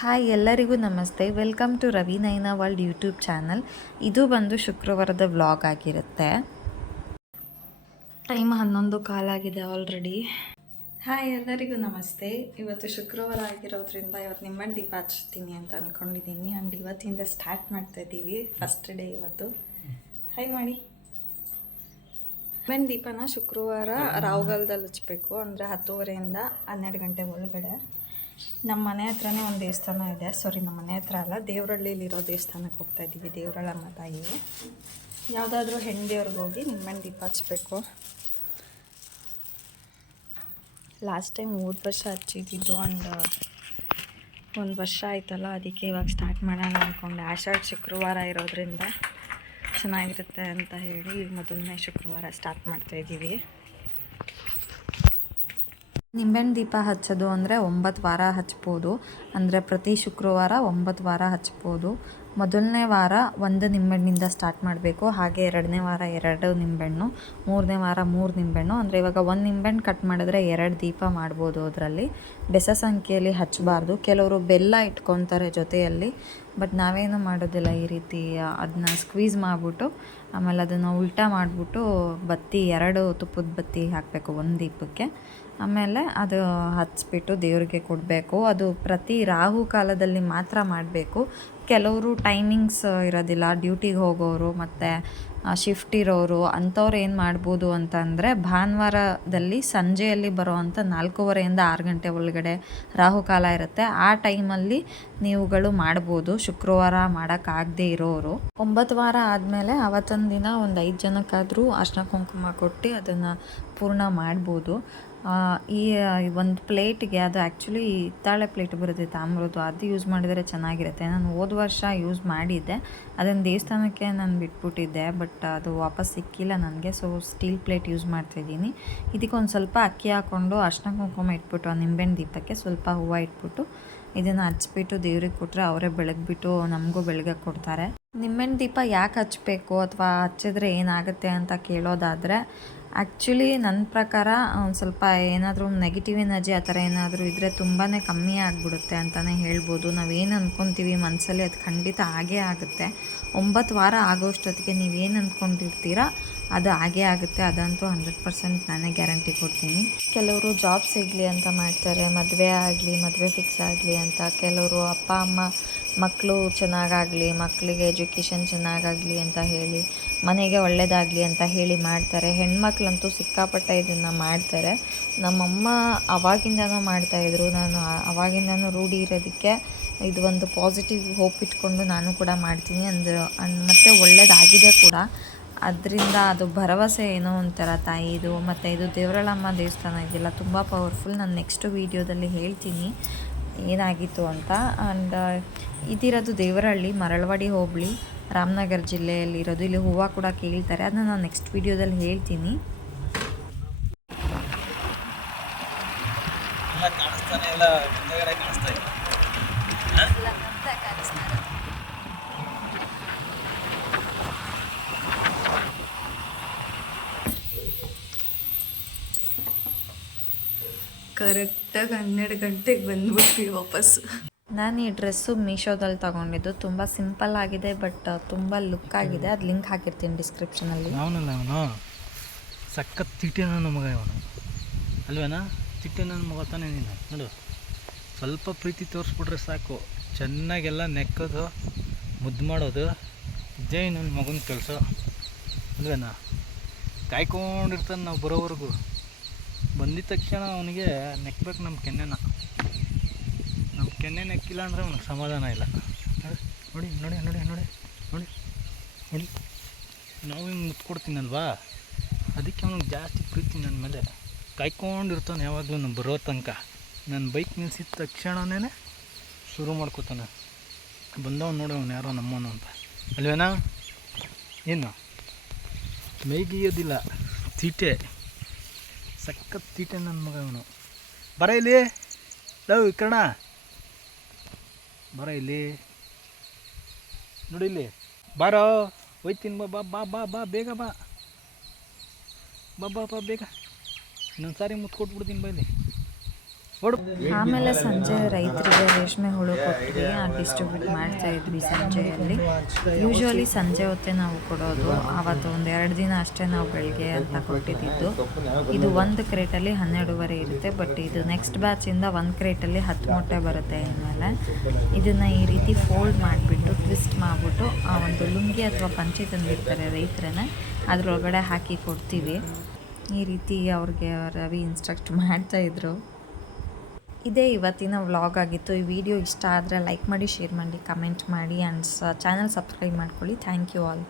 Hi ಎಲ್ಲರಿಗೂ ನಮಸ್ತೆ. Welcome to Ravi Naina world YouTube channel. ಇದು ಬಂದು ಶುಕ್ರವಾರದ ವ್ಲಾಗ್ ಆಗಿರುತ್ತೆ. Time 11 ಕಾಲಾಗಿದೆ already. ಹಾಯ್ ಎಲ್ಲರಿಗೂ ನಮಸ್ತೆ. ಇವತ್ತು ಶುಕ್ರವಾರ ಆಗಿರೋದ್ರಿಂದ ಇವತ್ತು ನಿಮ್ಮಣ್ಣ ದೀಪ ಹಚ್ತೀನಿ ಅಂತ ಅಂದ್ಕೊಂಡಿದ್ದೀನಿ. ಆ್ಯಂಡ್ ಇವತ್ತಿಂದ ಸ್ಟಾರ್ಟ್ ಮಾಡ್ತಾ ಇದ್ದೀವಿ. ಫಸ್ಟ್ ಡೇ ಇವತ್ತು. ಹಾಯ್ ಮಾಡಿ. ನಿಮ್ಮಣ್ಣ ದೀಪನ ಶುಕ್ರವಾರ ರಾವ್ಗಾಲದಲ್ಲಿ ಹಚ್ಚಬೇಕು, ಅಂದರೆ 10:30 12 ಗಂಟೆ ಒಳಗಡೆ. ನಮ್ಮ ಮನೆ ಹತ್ರನೇ ಒಂದು ದೇವಸ್ಥಾನ ಇದೆ. ನಮ್ಮ ಮನೆ ಹತ್ರ ಅಲ್ಲ, ದೇವರಹಳ್ಳಿಲಿರೋ ದೇವಸ್ಥಾನಕ್ಕೆ ಹೋಗ್ತಾ ಇದ್ದೀವಿ. ದೇವರಳ್ಳಮ್ಮ ತಾಯಿಗೆ ಯಾವುದಾದ್ರೂ ಹೆಣ್ಣು ದೇವ್ರಿಗೆ ಹೋಗಿ ನಿಮ್ಮಣ್ಣ ದೀಪ ಹಚ್ಚಬೇಕು. ಲಾಸ್ಟ್ ಟೈಮ್ 3 ವರ್ಷ ಹಚ್ಚಿದ್ದು ಆ್ಯಂಡ್ 1 ವರ್ಷ ಆಯ್ತಲ್ಲ, ಅದಕ್ಕೆ ಇವಾಗ ಸ್ಟಾರ್ಟ್ ಮಾಡೋಣ ಅಂದ್ಕೊಂಡೆ. ಆಷಾಢ ಶುಕ್ರವಾರ ಇರೋದ್ರಿಂದ ಚೆನ್ನಾಗಿರುತ್ತೆ ಅಂತ ಹೇಳಿ ಮೊದಲನೇ ಶುಕ್ರವಾರ ಸ್ಟಾರ್ಟ್ ಮಾಡ್ತಾಯಿದ್ದೀವಿ. ನಿಂಬೆಹಣ್ಣು ದೀಪ ಹಚ್ಚೋದು ಅಂದರೆ 9 ವಾರ ಹಚ್ಬೋದು. ಅಂದರೆ ಪ್ರತಿ ಶುಕ್ರವಾರ 9 ವಾರ ಹಚ್ಬೋದು. ಮೊದಲನೇ ವಾರ 1 ನಿಂಬೆಹಣ್ಣಿಂದ ಸ್ಟಾರ್ಟ್ ಮಾಡಬೇಕು. ಹಾಗೆ 2ನೇ ವಾರ 2 ನಿಂಬೆಹಣ್ಣು, 3ನೇ ವಾರ 3 ನಿಂಬೆಹಣ್ಣು. ಅಂದರೆ ಇವಾಗ 1 ನಿಂಬೆಹಣ್ಣು ಕಟ್ ಮಾಡಿದ್ರೆ 2 ದೀಪ ಮಾಡ್ಬೋದು. ಅದರಲ್ಲಿ ಬೆಸ ಸಂಖ್ಯೆಯಲ್ಲಿ ಹಚ್ಚಬಾರ್ದು. ಕೆಲವರು ಬೆಲ್ಲ ಇಟ್ಕೊತಾರೆ ಜೊತೆಯಲ್ಲಿ, ಬಟ್ ನಾವೇನು ಮಾಡೋದಿಲ್ಲ. ಈ ರೀತಿ ಅದನ್ನ ಸ್ಕ್ವೀಸ್ ಮಾಡಿಬಿಟ್ಟು ಆಮೇಲೆ ಅದನ್ನು ಉಲ್ಟಾ ಮಾಡಿಬಿಟ್ಟು ಬತ್ತಿ 2 ತುಪ್ಪದ ಬತ್ತಿ ಹಾಕಬೇಕು 1 ದೀಪಕ್ಕೆ. ಆಮೇಲೆ ಅದು ಹಚ್ಬಿಟ್ಟು ದೇವರಿಗೆ ಕೊಡಬೇಕು. ಅದು ಪ್ರತಿ ರಾಹು ಕಾಲದಲ್ಲಿ ಮಾತ್ರ ಮಾಡಬೇಕು. ಕೆಲವರು ಟೈಮಿಂಗ್ಸ್ ಇರೋದಿಲ್ಲ, ಡ್ಯೂಟಿಗೆ ಹೋಗೋರು ಮತ್ತು ಶಿಫ್ಟ್ ಇರೋರು ಅಂಥವ್ರು ಏನು ಮಾಡ್ಬೋದು ಅಂತಂದರೆ, ಭಾನುವಾರದಲ್ಲಿ ಸಂಜೆಯಲ್ಲಿ ಬರೋವಂಥ 4:30 6 ಗಂಟೆ ಒಳಗಡೆ ರಾಹುಕಾಲ ಇರುತ್ತೆ. ಆ ಟೈಮಲ್ಲಿ ನೀವುಗಳು ಮಾಡ್ಬೋದು. ಶುಕ್ರವಾರ ಮಾಡೋಕ್ಕಾಗದೇ ಇರೋರು 9 ವಾರ ಆದಮೇಲೆ ಅವತ್ತೊಂದು ದಿನ ಒಂದು 5 ಜನಕ್ಕಾದರೂ ಅರ್ಶಿನ ಕುಂಕುಮ ಕೊಟ್ಟು ಅದನ್ನು ಪೂರ್ಣ ಮಾಡ್ಬೋದು. ಈ ಒಂದು ಪ್ಲೇಟ್ಗೆ, ಅದು ಆ್ಯಕ್ಚುಲಿ ಹಿತ್ತಾಳೆ ಪ್ಲೇಟ್ ಬರುತ್ತೆ ತಾಮ್ರದ್ದು, ಅದು ಯೂಸ್ ಮಾಡಿದರೆ ಚೆನ್ನಾಗಿರುತ್ತೆ. ನಾನು ಹೋದ ವರ್ಷ ಯೂಸ್ ಮಾಡಿದ್ದೆ, ಅದನ್ನು ದೇವಸ್ಥಾನಕ್ಕೆ ನಾನು ಬಿಟ್ಬಿಟ್ಟಿದ್ದೆ, ಬಟ್ ಅದು ವಾಪಸ್ ಸಿಕ್ಕಿಲ್ಲ ನನಗೆ. ಸೊ ಸ್ಟೀಲ್ ಪ್ಲೇಟ್ ಯೂಸ್ ಮಾಡ್ತಾಯಿದ್ದೀನಿ. ಇದಕ್ಕೊಂದು ಸ್ವಲ್ಪ ಅಕ್ಕಿ ಹಾಕ್ಕೊಂಡು ಅರ್ಶಿನ ಕುಂಕುಮ ಇಟ್ಬಿಟ್ಟು ಆ ನಿಂಬೆಹಣ್ಣು ದೀಪಕ್ಕೆ ಸ್ವಲ್ಪ ಹೂವು ಇಟ್ಬಿಟ್ಟು ಇದನ್ನು ಹಚ್ಬಿಟ್ಟು ದೇವ್ರಿಗೆ ಕೊಟ್ಟರೆ ಅವರೇ ಬೆಳಗ್ಬಿಟ್ಟು ನಮಗೂ ಬೆಳಗ್ಗೆ ಕೊಡ್ತಾರೆ. ನಿಂಬೆಹಣ್ಣು ದೀಪ ಯಾಕೆ ಹಚ್ಚಬೇಕು ಅಥವಾ ಹಚ್ಚಿದ್ರೆ ಏನಾಗುತ್ತೆ ಅಂತ ಕೇಳೋದಾದರೆ, ಆ್ಯಕ್ಚುಲಿ ನನ್ನ ಪ್ರಕಾರ ಒಂದು ಸ್ವಲ್ಪ ಏನಾದರೂ ನೆಗೆಟಿವ್ ಎನರ್ಜಿ ಆ ಥರ ಏನಾದರೂ ಇದ್ದರೆ ತುಂಬಾ ಕಮ್ಮಿ ಆಗಿಬಿಡುತ್ತೆ ಅಂತಲೇ ಹೇಳ್ಬೋದು. ನಾವೇನು ಅಂದ್ಕೊತೀವಿ ಮನಸ್ಸಲ್ಲಿ ಅದು ಖಂಡಿತ ಆಗೇ ಆಗುತ್ತೆ. 9 ವಾರ ಆಗೋಷ್ಟೊತ್ತಿಗೆ ನೀವೇನು ಅಂದ್ಕೊಂಡಿರ್ತೀರ ಅದು ಆಗೇ ಆಗುತ್ತೆ. ಅದಂತೂ 100% ನಾನೇ ಗ್ಯಾರಂಟಿ ಕೊಡ್ತೀನಿ. ಕೆಲವರು ಜಾಬ್ ಸಿಗಲಿ ಅಂತ ಮಾಡ್ತಾರೆ, ಮದುವೆ ಫಿಕ್ಸ್ ಆಗಲಿ ಅಂತ. ಕೆಲವರು ಅಪ್ಪ ಅಮ್ಮ ಮಕ್ಕಳು ಚೆನ್ನಾಗಾಗಲಿ, ಮಕ್ಕಳಿಗೆ ಎಜುಕೇಷನ್ ಚೆನ್ನಾಗಾಗಲಿ ಅಂತ ಹೇಳಿ, ಮನೆಗೆ ಒಳ್ಳೆಯದಾಗಲಿ ಅಂತ ಹೇಳಿ ಮಾಡ್ತಾರೆ. ಹೆಣ್ಮಕ್ಳಂತೂ ಸಿಕ್ಕಾಪಟ್ಟೆ ಇದನ್ನು ಮಾಡ್ತಾರೆ. ನಮ್ಮಮ್ಮ ಅವಾಗಿಂದನೂ ಮಾಡ್ತಾಯಿದ್ರು. ನಾನು ಅವಾಗಿಂದನೂ ರೂಢಿ ಇರೋದಕ್ಕೆ ಇದು ಒಂದು ಪಾಸಿಟಿವ್ ಹೋಪ್ ಇಟ್ಕೊಂಡು ನಾನು ಕೂಡ ಮಾಡ್ತೀನಿ ಮತ್ತು ಒಳ್ಳೆಯದಾಗಿದೆ ಕೂಡ. ಅದರಿಂದ ಅದು ಭರವಸೆ ಏನೋ ಒಂಥರ ತಾಯಿದು. ಮತ್ತು ಇದು ದೇವರಳ್ಳಮ್ಮ ದೇವಸ್ಥಾನ ಇದೆಯಲ್ಲ, ತುಂಬ ಪವರ್ಫುಲ್. ನಾನು ನೆಕ್ಸ್ಟ್ ವೀಡಿಯೋದಲ್ಲಿ ಹೇಳ್ತೀನಿ ಏನಾಗಿತ್ತು ಅಂತ. ಆ್ಯಂಡ್ ಇದಿರೋದು ದೇವರಹಳ್ಳಿ, ಮರಳವಾಡಿ ಹೋಬಳಿ, ರಾಮನಗರ ಜಿಲ್ಲೆಯಲ್ಲಿರೋದು. ಇಲ್ಲಿ ಹೂವು ಕೂಡ ಕೇಳ್ತಾರೆ, ಅದನ್ನ ನಾನು ನೆಕ್ಸ್ಟ್ ವೀಡಿಯೋದಲ್ಲಿ ಹೇಳ್ತೀನಿ. ಕರೆಕ್ಟಾಗಿ 12 ಗಂಟೆಗೆ ಬಂದ್ಬಿಟ್ವಿ ವಾಪಸ್. ನಾನು ಈ ಡ್ರೆಸ್ಸು ಮೀಶೋದಲ್ಲಿ ತೊಗೊಂಡಿದ್ದು. ತುಂಬ ಸಿಂಪಲ್ ಆಗಿದೆ, ಬಟ್ ತುಂಬ ಲುಕ್ ಆಗಿದೆ. ಅದು ಲಿಂಕ್ ಹಾಕಿರ್ತೀನಿ ಡಿಸ್ಕ್ರಿಪ್ಷನಲ್ಲಿ. ಅವನು ಸಖತ್ ತಿಟ್ಟೆ ನನ್ನ ಮಗ ಇವನು ಅಲ್ವೇನಾ? ತಿಟ್ಟೆ ನನ್ನ ಮಗ ತಾನೇ ನೀನು. ನೋಡು, ಸ್ವಲ್ಪ ಪ್ರೀತಿ ತೋರಿಸ್ಬಿಟ್ರೆ ಸಾಕು, ಚೆನ್ನಾಗೆಲ್ಲ ನೆಕ್ಕೋದು, ಮುದ್ದು ಮಾಡೋದು, ಇದೇ ನನ್ನ ಮಗನ ಕೆಲಸ ಅಲ್ವೇನಾ? ಕಾಯ್ಕೊಂಡಿರ್ತಾನೆ ನಾವು ಬರೋವರೆಗೂ. ಬಂದಿದ ತಕ್ಷಣ ಅವನಿಗೆ ನೆಕ್ಬೇಕು ನಮ್ಮ ಕೆನ್ನೆ ನೆಕ್ಕಿಲ್ಲ ಅಂದರೆ ಅವ್ನಿಗೆ ಸಮಾಧಾನ ಇಲ್ಲ. ನೋಡಿ ನೋಡಿ ನೋಡಿ ನೋಡಿ ನೋಡಿ ನೋಡಿ ನಾವು ಹಿಂಗೆ ಮುತ್ಕೊಡ್ತೀನಲ್ವಾ, ಅದಕ್ಕೆ ಅವ್ನಿಗೆ ಜಾಸ್ತಿ ಪ್ರೀತಿ ನನ್ನ ಮೇಲೆ. ಕಾಯ್ಕೊಂಡಿರ್ತಾನೆ ಯಾವಾಗಲೂ ನಾನು ಬರೋ ತನಕ. ನನ್ನ ಬೈಕ್ ನಿಲ್ಸಿದ ತಕ್ಷಣವೇ ಶುರು ಮಾಡ್ಕೋತಾನೆ, ಬಂದವನು ನೋಡಿ ಅವ್ನು ಯಾರೋ ನಮ್ಮವನು ಅಂತ ಅಲ್ವೇನಾ? ಏನು ಮೈಗಿಯೋದಿಲ್ಲ, ತೀಟೆ, ಸಖತ್ ತೀಟೆ ನನ್ನ ಮಗ ಇವನು. ಬರ ಇಲ್ಲಿ ಲವ್ ಕಣ, ಬರ ಇಲ್ಲಿ ನೋಡಿ, ಇಲ್ಲಿ ಬಾರೋ, ಹೋಯ್ತೀನಿ ಬಾ ಬಾ ಬಾ ಬಾ ಬೇಗ ಬಾ ಬಾ ಬಾ ಬಾ ಬೇಗ. ಇನ್ನೊಂದು ಸಾರಿ ಮುತ್ಕೊಟ್ಬಿಡ್ತೀನಿ ಬಾ ಇಲ್ಲಿ. ಆಮೇಲೆ ಸಂಜೆ ರೈತರಿಗೆ ರೇಷ್ಮೆ ಹುಳು ಕೊಟ್ಟು ಡಿಸ್ಟ್ರಿಬ್ಯೂಟ್ ಮಾಡ್ತಾ ಇದ್ವಿ ಸಂಜೆಯಲ್ಲಿ. ಯೂಶ್ವಲಿ ಸಂಜೆ ಹೊತ್ತೇ ನಾವು ಕೊಡೋದು, ಆವತ್ತು ಒಂದು 2 ದಿನ ಅಷ್ಟೇ ನಾವು ಬೆಳಗ್ಗೆ ಅಂತ ಕೊಟ್ಟಿದ್ದು. ಇದು ಒಂದು ಕ್ರೇಟಲ್ಲಿ 12.5 ಇರುತ್ತೆ, ಬಟ್ ಇದು ನೆಕ್ಸ್ಟ್ ಬ್ಯಾಚಿಂದ ಒಂದು ಕ್ರೇಟಲ್ಲಿ 10 ಮೊಟ್ಟೆ ಬರುತ್ತೆ ಇನ್ಮೇಲೆ. ಇದನ್ನು ಈ ರೀತಿ ಫೋಲ್ಡ್ ಮಾಡಿಬಿಟ್ಟು ಟ್ವಿಸ್ಟ್ ಮಾಡಿಬಿಟ್ಟು ಆ ಒಂದು ಲುಂಗಿ ಅಥವಾ ಪಂಚೆ ತಂದಿರ್ತಾರೆ ರೈತರನ್ನೇ, ಅದರೊಳಗಡೆ ಹಾಕಿ ಕೊಡ್ತೀವಿ. ಈ ರೀತಿ ಅವ್ರಿಗೆ ರವಿ ಇನ್ಸ್ಟ್ರಕ್ಟ್ ಮಾಡ್ತಾಯಿದ್ರು. ಇದೇ ಇವತ್ತಿನ ವ್ಲಾಗ್ ಆಗಿತ್ತು. ಈ ವಿಡಿಯೋ ಇಷ್ಟ ಆದರೆ ಲೈಕ್ ಮಾಡಿ, ಶೇರ್ ಮಾಡಿ, ಕಮೆಂಟ್ ಮಾಡಿ ಆ್ಯಂಡ್ ಚಾನಲ್ ಸಬ್ಸ್ಕ್ರೈಬ್ ಮಾಡ್ಕೊಳ್ಳಿ. Thank you all.